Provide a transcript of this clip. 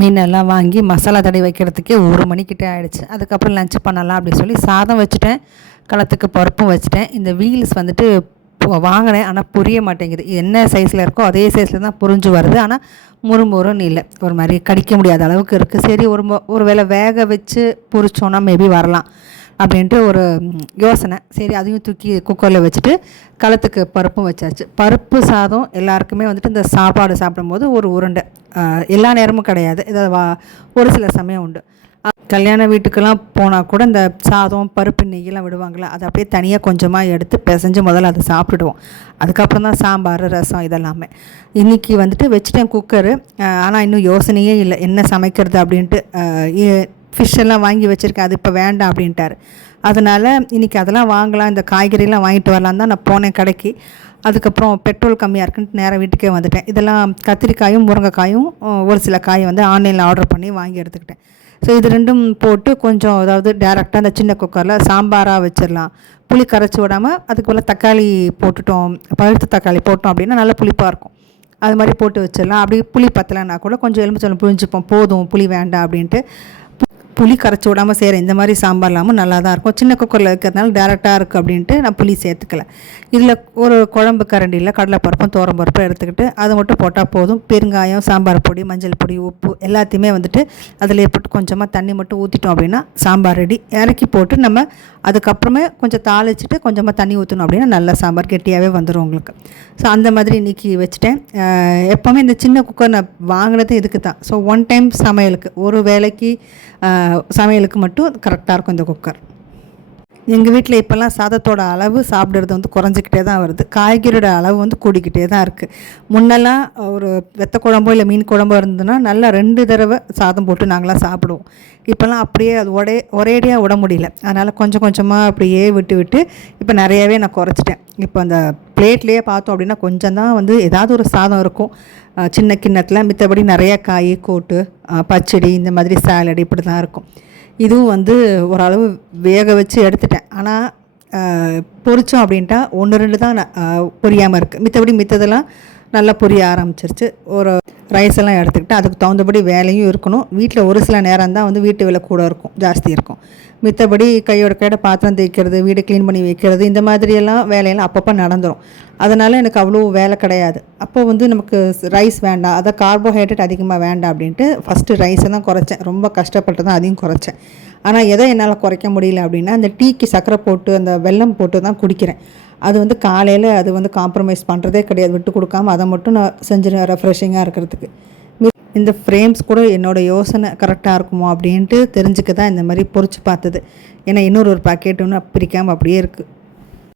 மீனெல்லாம் வாங்கி மசாலா தடவி வைக்கிறதுக்கே 1 மணிக்கிட்டே ஆகிடுச்சு. அதுக்கப்புறம் லஞ்ச் பண்ணலாம் அப்படின்னு சொல்லி சாதம் வச்சுட்டேன், களத்துக்கு பருப்பும் வச்சுட்டேன். இந்த வீல்ஸ் வந்துட்டு வாங்கினேன், ஆனால் புரிய மாட்டேங்குது. என்ன சைஸில் இருக்கோ அதே சைஸில் தான் புரிஞ்சு வருது, ஆனால் முறுமுறுன்னு இல்லை, ஒரு மாதிரி கடிக்க முடியாத அளவுக்கு இருக்குது. சரி, ஒரு வேளை வேக வச்சு பொரிச்சோன்னா மேபி வரலாம் அப்படின்ட்டு ஒரு யோசனை. சரி, அதையும் தூக்கி குக்கரில் வச்சுட்டு களத்துக்கு பருப்பும் வச்சாச்சு. பருப்பு சாதம் எல்லாருக்குமே வந்துட்டு இந்த சாப்பாடு சாப்பிடும்போது ஒரு உருண்டை, எல்லா நேரமும் கிடையாது, இதை ஒரு சில சமயம் உண்டு. கல்யாண வீட்டுக்கெல்லாம் போனால் கூட இந்த சாதம் பருப்பு நெய்யெல்லாம் விடுவாங்களே, அதை அப்படியே தனியாக கொஞ்சமாக எடுத்து பிசைஞ்சு முதல்ல அதை சாப்பிட்டுடுவோம். அதுக்கப்புறம் தான் சாம்பார் ரசம் இதெல்லாமே. இன்றைக்கி வந்துட்டு வச்சுட்டேன் குக்கரு, ஆனால் இன்னும் யோசனையே இல்லை என்ன சமைக்கிறது அப்படின்ட்டு. ஃபிஷ் எல்லாம் வாங்கி வச்சுருக்கேன், அது இப்போ வேண்டாம் அப்படின்ட்டார். அதனால் இன்றைக்கி அதெல்லாம் வாங்கலாம், இந்த காய்கறிலாம் வாங்கிட்டு வரலாம் தான் நான் போனேன் கடைக்கு. அதுக்கப்புறம் பெட்ரோல் கம்மியாக இருக்குன்ட்டு நேராக வீட்டுக்கே வந்துட்டேன். இதெல்லாம் கத்திரிக்காயும் முருங்கைக்காயும் ஒரு சில காய் வந்து ஆன்லைனில் ஆர்டர் பண்ணி வாங்கி எடுத்துக்கிட்டேன். ஸோ இது ரெண்டும் போட்டு கொஞ்சம், அதாவது டேரெக்டாக அந்த சின்ன குக்கரில் சாம்பாராக வச்சிடலாம். புளி கரைச்சி விடாமல் அதுக்கு போல் தக்காளி போட்டுட்டோம், பழுத்த தக்காளி போட்டோம் அப்படின்னா நல்லா புளிப்பாக இருக்கும். அது மாதிரி போட்டு வச்சிடலாம். அப்படி புளி பத்தலைன்னா கூட கொஞ்சம் எலுமிச்சம்பழம் புழிஞ்சிப்போம், போதும் புளி வேண்டாம் அப்படின்ட்டு. புளி கரைச்சி விடாமல் செய்கிற இந்த மாதிரி சாம்பார் இல்லாமல் நல்லா தான் இருக்கும். சின்ன குக்கரில் இருக்கிறதுனால டேரெக்டாக இருக்குது அப்படின்ட்டு நான் புளி சேர்த்துக்கல. இதில் ஒரு குழம்பு கரண்டியில் கடலைப்பருப்பும் பருப்பும் எடுத்துக்கிட்டு அதை மட்டும் போட்டால் போதும். பெருங்காயம், சாம்பார் பொடி, மஞ்சள் பொடி, உப்பு எல்லாத்தையுமே வந்துட்டு அதில் போட்டு கொஞ்சமாக தண்ணி மட்டும் ஊற்றிட்டோம் அப்படின்னா சாம்பார் ரெடி. இறக்கி போட்டு நம்ம அதுக்கப்புறமே கொஞ்சம் தாளிச்சிட்டு கொஞ்சமாக தண்ணி ஊற்றணும் அப்படின்னா நல்ல சாம்பார் கெட்டியாகவே வந்துடும் உங்களுக்கு. ஸோ அந்த மாதிரி இன்றைக்கி வச்சுட்டேன். எப்போவுமே இந்த சின்ன குக்கர் நான் வாங்கினது இதுக்கு தான். ஸோ ஒன் டைம் சமையலுக்கு, ஒரு வேளைக்கு சமையலுக்கு மட்டும் கரெக்டாக இருக்கும் இந்த குக்கர். எங்கள் வீட்டில் இப்போல்லாம் சாதத்தோட அளவு சாப்பிட்றது வந்து குறைஞ்சிக்கிட்டே தான் வருது, காய்கறியோட அளவு வந்து கூடிக்கிட்டே தான் இருக்குது. முன்னெல்லாம் ஒரு வெத்த குழம்போ இல்லை மீன் குழம்போ இருந்ததுன்னா நல்லா 2 தடவை சாதம் போட்டு நாங்களாம் சாப்பிடுவோம். இப்போல்லாம் அப்படியே அது ஒரேடியாக விட முடியல. அதனால் கொஞ்சம் கொஞ்சமாக அப்படியே விட்டு இப்போ நிறையாவே நான் குறைச்சிட்டேன். இப்போ அந்த பிளேட்லேயே பார்த்தோம் அப்படின்னா கொஞ்சம் தான் வந்து ஏதாவது ஒரு சாதம் இருக்கும் சின்ன கிண்ணத்தில், மித்தபடி நிறையா காய், கூட்டு, பச்சடி, இந்த மாதிரி சாலட் இப்படி தான் இருக்கும். இதுவும் வந்து ஓரளவு வேக வச்சு எடுத்துட்டேன். ஆனால் பொரித்தோம் அப்படின்ட்டா 1-2 தான் பொரியாமல் இருக்குது, மித்ததெல்லாம் நல்லா பொரிய ஆரம்பிச்சிருச்சு. ஒரு ரைஸ் எல்லாம் எடுத்துக்கிட்டு அதுக்கு தகுந்தபடி வேலையும் இருக்கணும். வீட்டில் ஒரு சில நேரம் தான் வந்து வீட்டு வேலை கூட இருக்கும், ஜாஸ்தி இருக்கும். மித்தபடி கையோட கையோட பாத்திரம் தேய்க்கிறது, வீடு க்ளீன் பண்ணி வைக்கிறது, இந்த மாதிரியெல்லாம் வேலையெல்லாம் அப்பப்போ நடந்துடும். அதனால் எனக்கு அவ்வளோ வேலை கிடையாது. அப்போ வந்து நமக்கு ரைஸ் வேண்டாம், அதை கார்போஹைட்ரேட் அதிகமாக வேண்டாம் அப்படின்ட்டு ஃபஸ்ட்டு ரைஸை தான் குறைச்சேன். ரொம்ப கஷ்டப்பட்டு தான் அதையும் குறைச்சேன். ஆனால் எதை என்னால் குறைக்க முடியல அப்படின்னா, அந்த டீக்கு சர்க்கரை போட்டு அந்த வெல்லம் போட்டு தான் குடிக்கிறேன். அது வந்து காலையில் அது வந்து காம்ப்ரமைஸ் பண்ணுறதே கிடையாது, விட்டு கொடுக்காமல் அதை மட்டும் நான் செஞ்சுருவேன் ரெஃப்ரெஷிங்காக இருக்கிறதுக்கு. இந்த ஃப்ரேம்ஸ் கூட என்னோடய யோசனை கரெக்டாக இருக்குமோ அப்படின்ட்டு தெரிஞ்சுக்க தான் இந்த மாதிரி பொரிச்சு பார்த்தது. ஏன்னா இன்னொரு பாக்கெட் ஒன்று பிரிக்காமல் அப்படியே இருக்குது.